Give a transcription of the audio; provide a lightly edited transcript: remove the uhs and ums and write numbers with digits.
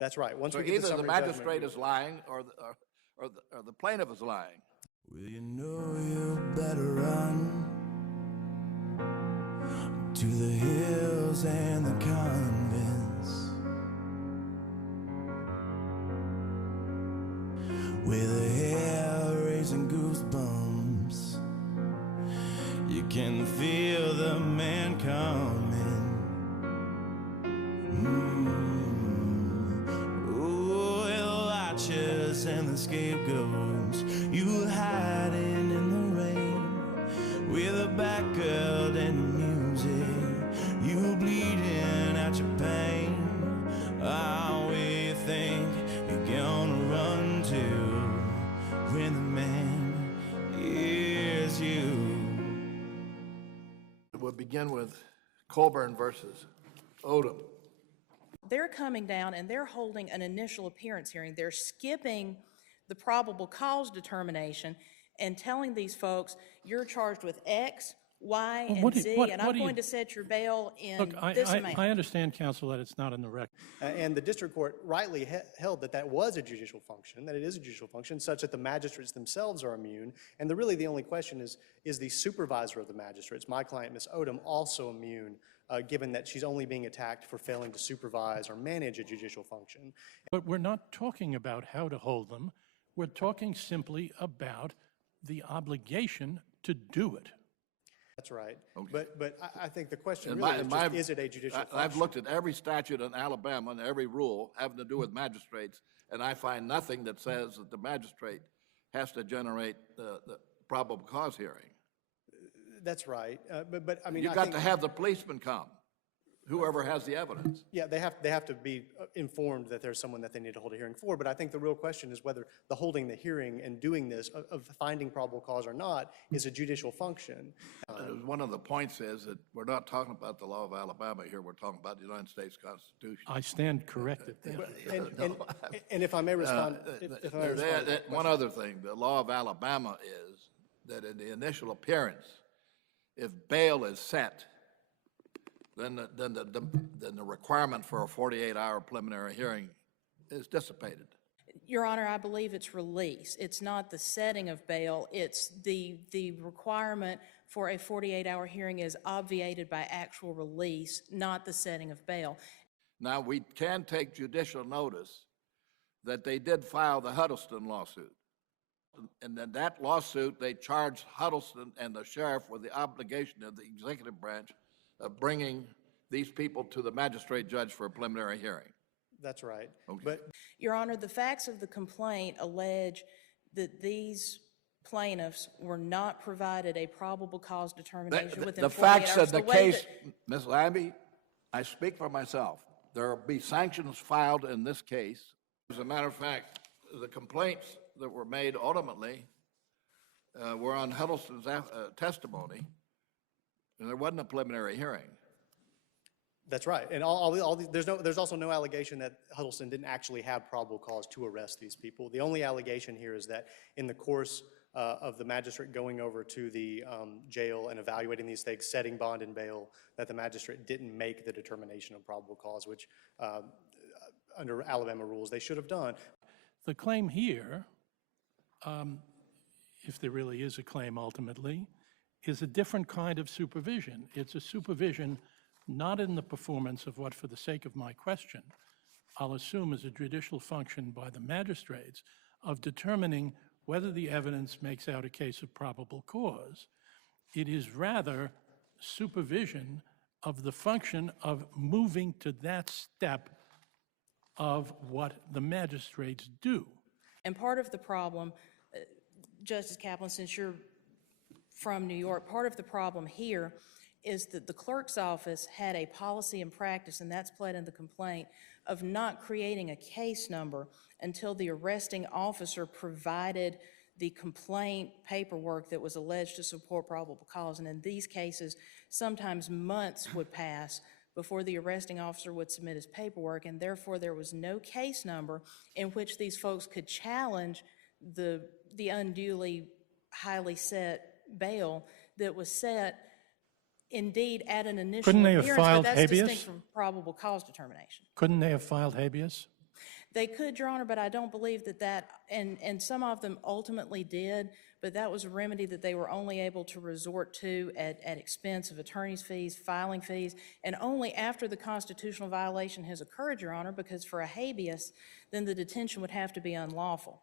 That's right. Once So we get either the summary magistrate judgment, is lying or the plaintiff is lying. Well, you know you better run to the hills and the convents, with a hair-raising goosebumps. You can feel the man coming. Oh, the watchers and the scapegoats, you hiding in the rain, with a back girl and the music, you bleeding out your pain. Oh, where you think you're gonna run to when the man is you? We'll begin with Colburn versus Odom. They're coming down and they're holding an initial appearance hearing. They're skipping the probable cause determination and telling these folks, you're charged with X, Y, and Z, and I'm going to set your bail in this amount. I understand, counsel, that it's not in the record. and the district court rightly held that that was a judicial function, that it is a judicial function, such that the magistrates themselves are immune. And really the only question is the supervisor of the magistrates, my client, Ms. Odom, also immune, given that she's only being attacked for failing to supervise or manage a judicial function. But we're not talking about how to hold them. We're talking simply about the obligation to do it. That's right. Okay. But I think the question really is just, is it a judicial function? I've looked at every statute in Alabama and every rule having to do with magistrates, and I find nothing that says that the magistrate has to generate the probable cause hearing. That's right. But I mean, You've got to have the policeman come, whoever has the evidence. Yeah, they have to be informed that there's someone that they need to hold a hearing for. But I think the real question is whether the holding the hearing and doing this, of finding probable cause or not, is a judicial function. One of the points is that we're not talking about the law of Alabama here. We're talking about the United States Constitution. I stand corrected there. And if I may respond, One other thing, the law of Alabama is that in the initial appearance, if bail is set, then the requirement for a 48-hour preliminary hearing is dissipated. Your Honor, I believe it's release. It's not the setting of bail. It's the requirement for a 48-hour hearing is obviated by actual release, not the setting of bail. Now, we can take judicial notice that they did file the Huddleston lawsuit. And in that lawsuit, they charged Huddleston and the sheriff with the obligation of the executive branch of bringing these people to the magistrate judge for a preliminary hearing. That's right. Okay. But Your Honor, the facts of the complaint allege that these plaintiffs were not provided a probable cause determination within 48 hours. The facts of the case, Ms. Labby, I speak for myself. There will be sanctions filed in this case. As a matter of fact, the complaints that were made ultimately were on Huddleston's testimony, and there wasn't a preliminary hearing. that's right. And there's also no allegation that Huddleston didn't actually have probable cause to arrest these people. The only allegation here is that in the course of the magistrate going over to the jail and evaluating these things, setting bond and bail, that the magistrate didn't make the determination of probable cause, which under Alabama rules they should have done. The claim here, if there really is a claim ultimately, is a different kind of supervision. It's a supervision not in the performance of what, for the sake of my question, I'll assume is a judicial function by the magistrates of determining whether the evidence makes out a case of probable cause. It is rather supervision of the function of moving to that step of what the magistrates do. And part of the problem, Justice Kaplan, since you're from New York, part of the problem here is that the clerk's office had a policy and practice, and that's pled in the complaint, of not creating a case number until the arresting officer provided the complaint paperwork that was alleged to support probable cause. And in these cases, sometimes months would pass before the arresting officer would submit his paperwork, and therefore there was no case number in which these folks could challenge the unduly highly set bail that was set indeed at an initial Couldn't they have appearance, filed but that's habeas? distinct from probable cause determination. Couldn't they have filed habeas? They could, Your Honor, but I don't believe that, and some of them ultimately did, but that was a remedy that they were only able to resort to at expense of attorney's fees, filing fees, and only after the constitutional violation has occurred, Your Honor, because for a habeas, then the detention would have to be unlawful.